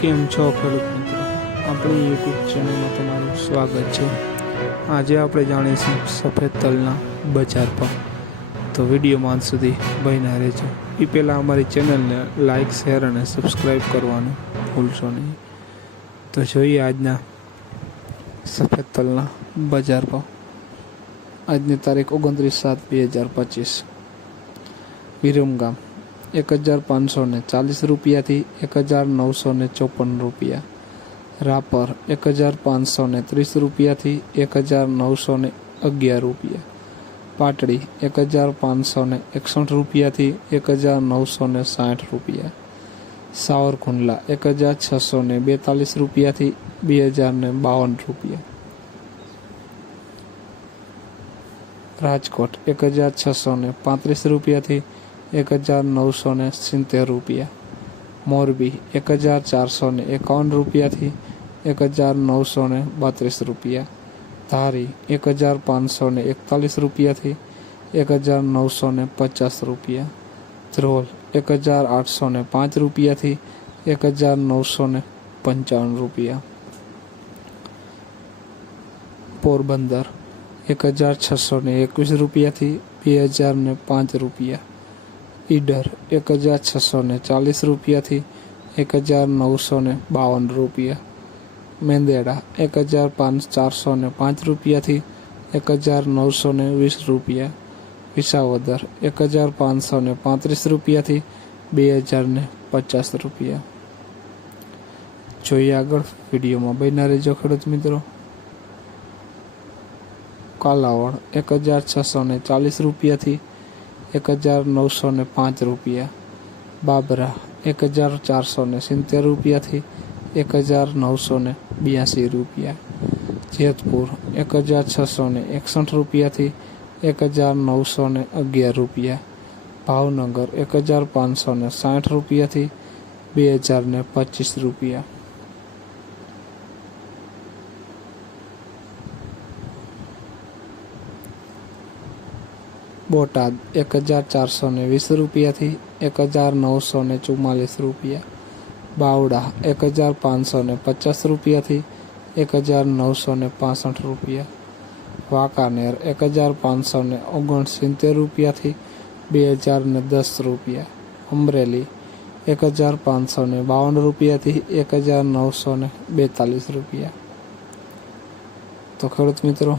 કેમ છો ખેડૂત મિત્રો? આપણી યુટ્યુબ ચેનલમાં તમારું સ્વાગત છે. આજે આપણે જાણીશું સફેદ તલના બજાર ભાવ. તો વિડીયોમાં અંત સુધી બન્યા રહેજો. એ પહેલાં અમારી ચેનલને લાઇક શેર અને સબસ્ક્રાઈબ કરવાનું ભૂલશો નહીં. તો જોઈએ આજના સફેદ તલના બજાર ભાવ. આજની તારીખ ઓગણત્રીસ સાત બે હજાર પચીસ. વિરમગામ. એક હજાર પાંચસો ને ચાલીસ રૂપિયાથી એક હજાર નવસો ને ચોપન રૂપિયા. રાપર એક હજાર પાંચસો ને ત્રીસ રૂપિયાથી એક હજાર નવસો ને અગિયાર રૂપિયા. પાટડી એક હજાર પાંચસો ને એકસઠ રૂપિયાથી એક હજાર નવસો ને સાઠ રૂપિયા. સાવરકુંડલા એક હજાર છસો ને બેતાલીસ રૂપિયાથી બે હજાર ને બાવન રૂપિયા. રાજકોટ એક હજાર છસો ને પાંત્રીસ રૂપિયાથી એક હજાર નવસો ને સિત્તેર રૂપિયા મોરબી એક હજાર ચારસો ને એકાવન રૂપિયાથી એક હજાર નવસો ને બત્રીસ રૂપિયા ધારી એક હજાર પાંચસો ને એકતાલીસ રૂપિયાથી એક હજાર નવસો ને પચાસ રૂપિયા ધ્રોલ એક હજાર આઠસો ને પાંચ રૂપિયાથી એક હજાર નવસો ને પંચાવન રૂપિયા પોરબંદર એક હજાર છસો ને એકવીસ રૂપિયાથી બે હજાર ને પાંચ રૂપિયા ઈડર એક હજાર છસો ને ચાલીસ રૂપિયાથી એક હજાર નવસો ને બાવન રૂપિયા. મેંદેડા એક હજાર પાંચ ચારસો ને પાંચ રૂપિયાથી એક હજાર નવસો ને વીસ રૂપિયા. વિસાવદર એક હજાર પાંચસો ને પાંત્રીસ રૂપિયાથી બે હજાર ને પચાસ રૂપિયા. જોઈએ આગળ વિડીયોમાં બન્યા રહેજો ખેડૂત મિત્રો. કાલાવડ એક હજાર છસો ને ચાલીસ રૂપિયાથી એક હજાર નવસો ને પાંચ રૂપિયા. બાબરા, એક હજાર ચારસો ને સિત્તેર રૂપિયાથી એક હજાર નવસો ને બ્યાસી રૂપિયા. જેતપુર, એક હજાર છસો ને એકસઠ રૂપિયાથી એક હજાર નવસો ને અગિયાર રૂપિયા. ભાવનગર, એક હજાર પાંચસો ને સાઠ રૂપિયાથી બે હજાર ને પચીસ રૂપિયા. બોટાદ એક હજાર ચારસો ને વીસ રૂપિયાથી એક હજાર નવસો ને ચુમ્માલીસ રૂપિયા. બાવડા એક હજાર પાંચસો ને પચાસ રૂપિયાથી એક હજાર નવસો ને પાસઠ રૂપિયા. વાંકાનેર એક હજાર પાંચસો ને ઓગણસિત્તેર રૂપિયાથી બે હજાર ને દસ રૂપિયા. અમરેલી એક હજાર પાંચસો ને બાવન રૂપિયાથી એક હજાર નવસો ને બેતાલીસ રૂપિયા. તો ખેડૂત મિત્રો